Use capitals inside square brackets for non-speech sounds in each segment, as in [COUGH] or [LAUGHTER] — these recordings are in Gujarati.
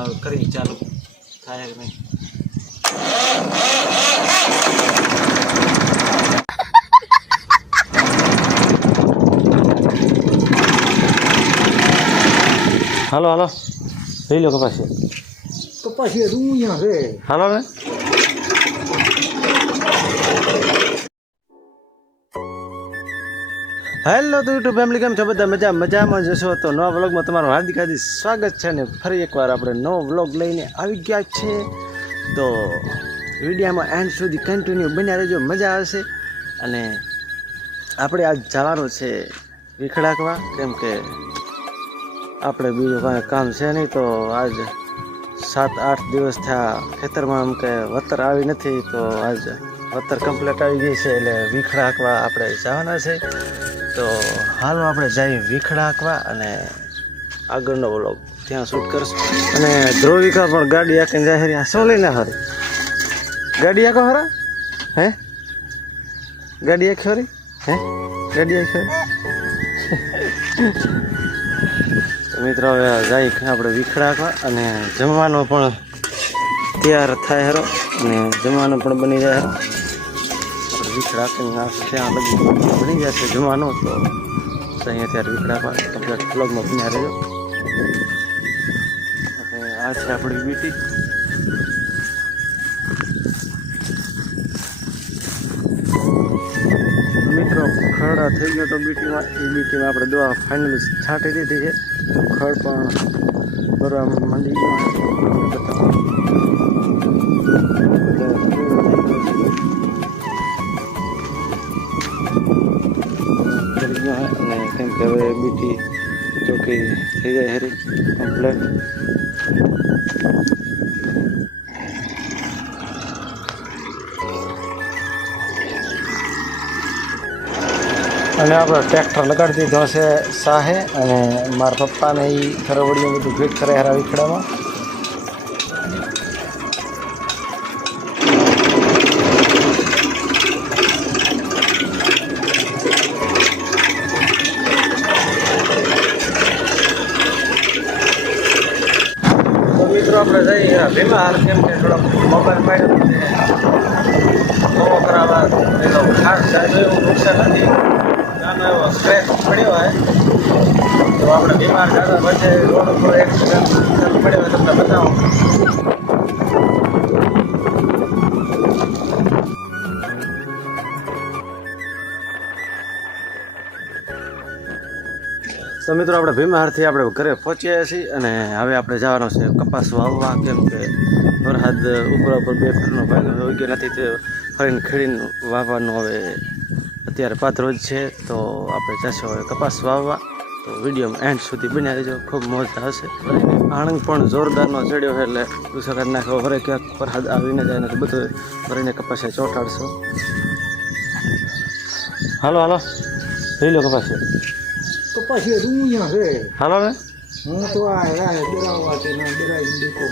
હવે કરી ચાલુ થાય કે નહીં? હાલો હાલો. લઈ લો કપાસી. કપાસી રૂયા છે? હાલો હવે. હેલો તો યુટ્યુબ ફેમિલી કેમ છો બધા? મજા, મજામાં જશો તો નવા વ્લોગમાં તમારું હાર્દિક હાર્દિક સ્વાગત છે ને ફરી એકવાર આપણે નવો વ્લોગ લઈને આવી ગયા છે. તો વિડીયામાં એન્ડ સુધી કન્ટિન્યુ બન્યા રહેજો, મજા આવશે. અને આપણે આજ જવાનું છે વિખડાકવા, કેમ કે આપણે બીજું કાંઈ કામ છે નહીં, તો આજ સાત, આઠ દિવસ થયા ખેતરમાં આમ કે વતર આવી નથી, તો આજ વતર કમ્પ્લીટ આવી ગઈ છે, એટલે વિખડા આપણે જવાના છે. તો હાલ આપણે જઈએ વિખડા હાંકવા અને આગળનો વ્લોગ ત્યાં શૂટ કરશું. અને ધ્રુવિકા પણ ગાડી આંકીને જાય હરી શું લઈને હરી. ગાડી આખો હરા? હે? ગાડી આંખી હરી? હે? ગાડી આખી મિત્રો, હવે જાય આપણે વિખડાકવા અને જમવાનો પણ તૈયાર થાય હેરો. અને જમવાનું પણ બની જાય હેરો. આપણે વિખડાકીને આ ત્યાં લગી બની જશે જમવાનો તો અહીંયા ત્યારે વિખડાકવા કમ્પ્લીટ બ્લોગમાં બન્યા અને આ છે આપણી બીટી મિત્રો, ખરડા થઈ ગયો તો બીટીમાં એ બીટીમાં આપણે દવા ફાઇનલી છાંટી દીધી છે. ખડ પણ ભરવા માંડી ગયું કેમ કે હવે બીટી ચોકી થઈ જાય હરી કમ્પ્લેટ. અને આપણે ટ્રેક્ટર લગાડી દીધો છે સાહે અને મારા પપ્પાને એ ખરવડીઓ બધું ફિટ કરે હારા વિખડામાં. આપણે જઈએ બીમાર કેમ કે થોડોક મોબાઈલ પાડ્યો છે. નવો કરાવવા એનો ખાસ જાજો એવું નુકસાન નથી. નાનો એવો સ્ક્રેચ પડ્યો હોય. તો આપણે બીમાર થતા વચ્ચે રોડ ઉપર એક્સિડન્ટ પડ્યો હોય તમને બતાવો. તો મિત્રો આપણે ભીમારથી આપણે ઘરે પહોંચ્યા છીએ અને હવે આપણે જવાનો છે કપાસ વાવવા, કેમ કે વરસાદ ઉપર ઉપર બે ફૂટનો ભાગ યોગ્ય ગયો નથી તે ફરીને ખેડીને વાવવાનું હવે અત્યારે પાત્રો જ છે. તો આપણે જશું હવે કપાસ વાવવા. તો વિડીયોમાં એન્ડ સુધી બન્યા રહેજો. ખૂબ મોજ આવશે આણંદ પણ જોરદારનો ચડ્યો છે એટલે કરી નાખો. વરે ક્યાંક વરસાદ આવીને જાય નથી બધું ભરીને કપાસે ચોંટાડશો. હાલો હાલો. લઈ લો કપાસે. કપાસી અહીંયા છે. હાલો ને હું તો આ રાય ડરાવવા છે ના ડરાવી દેખો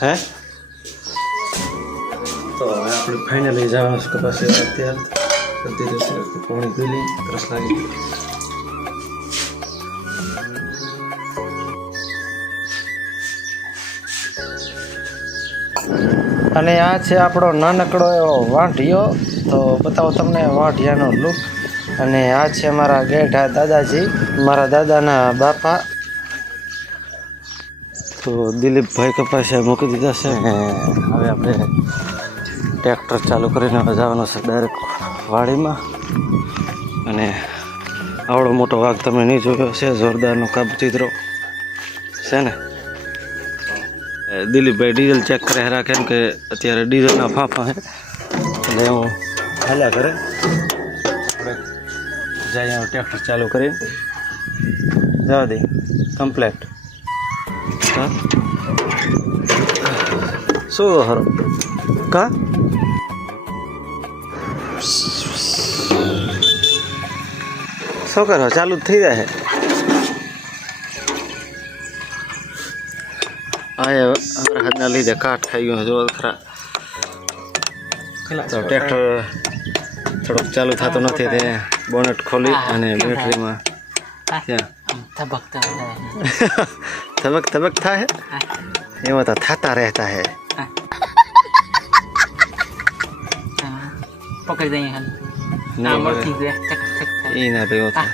હે. તો હવે આપણે ફાઇનલી જવાનું છે કપાસ અત્યારે. બધી રીતે પાણી પી લઈ રસ લાગી અને આ છે આપણો નાનકડો એવો વાંઢિયો. તો બતાવો તમને વાંઢિયાનો લુક અને આ છે મારા ગેઢા દાદાજી, મારા દાદાના બાપા. તો દિલીપભાઈ કપાસિયા મૂકી દીધા છે અને હવે આપણે ટ્રેક્ટર ચાલુ કરીને જવાનું છે ડાયરેક્ટ વાડીમાં. અને આવડો મોટો વાઘ તમે નહીં જોયો છે જોરદારનો કાબચિત્રો છે ને? દિલીપભાઈ ડીઝલ ચેક કરે હેરા કેમ કે અત્યારે ડીઝલના ફાંફા છે એટલે હું હાલ્યા કરે આપણે જાય ટ્રેક્ટર ચાલુ કરી જવા દઈ કમ્પ્લેટ હા શું હરો કા શું કરો ચાલુ જ થઈ જાય વરસાદના લીધે કાટ થઈ ગયો જો ખરા. તો ટ્રેક્ટર થોડુંક ચાલુ થતું નથી તે બોનેટ ખોલી અને બેટરીમાં [LAUGHS] ધબક ધબક થાય? એમાં તો થતા રહેતા હે. પકડી દઈએ પકડે. અડકી ગયા એ ના ભેગું થાય.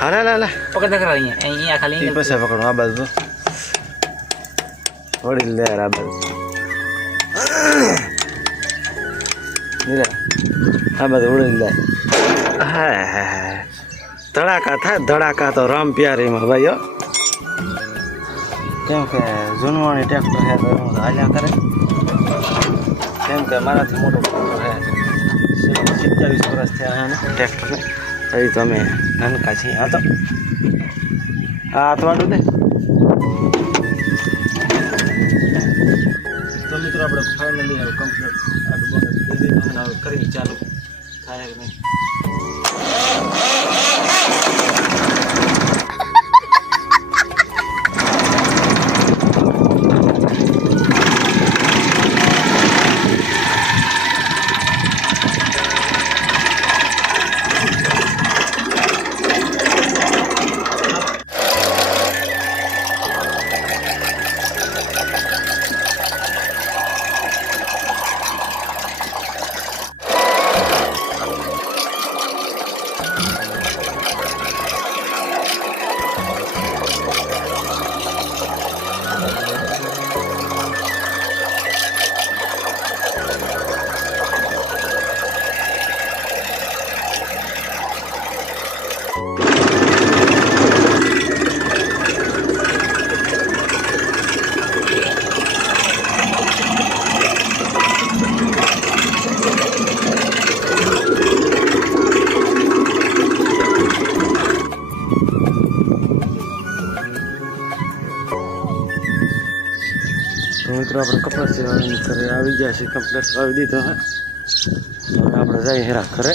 હા. લા લા લા પકડ દકરા અહીંયા. અહીંયા ખાલી પૈસા પકડો આ બાજુ. વળી લે રાબર આ બાજુ વળી લે. હા હા ધડાકા થાય ધડાકા તો રામ પ્યારીમાં ભાઈ કેમ કે જૂનવાણી ટ્રેક્ટર છે તો હાલ્યા કરે. કેમ કે મારાથી મોટો ટ્રેક્ટર છે. સિત્યાવીસ વર્ષ થયા ટ્રેક્ટરને. હજી તો અમે નાનકા છીએ, હા તો. આ હાથવાડું દે. આપણે ફાઇનલી હવે કમ્પ્લીટ આટલું બોનસ કરી ચાલુ. થાય કે નહીં? તો મિત્રો આપણે કપડા સીવવાની ઘરે આવી ગયા છે કમ્પ્લેટ વાવી દીધો, હે. હવે આપણે જઈએ હેરા ઘરે.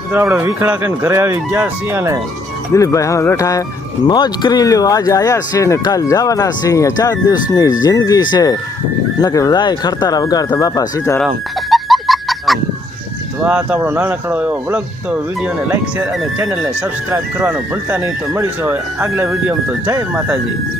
મિત્રો, આપણે વિખડા કરીને ઘરે આવી ગયા છીએ અને દિલીપભાઈ હવે બેઠા હે મોજ કરી લ્યો. આજે આવ્યા છે ને કાલ જવાના છે અહીંયા. ચાર દિવસની જિંદગી છે. નકે બધાય ખડતારા વગાડતા બાપા સીતારામ. તો આ તો આપણો નાનકડો એવો બ્લોગ તો વિડીયોને લાઈક શેર અને ચેનલને સબસ્ક્રાઈબ કરવાનું ભૂલતા નહીં. તો મળીશું આગલા વિડીયોમાં. તો જય માતાજી.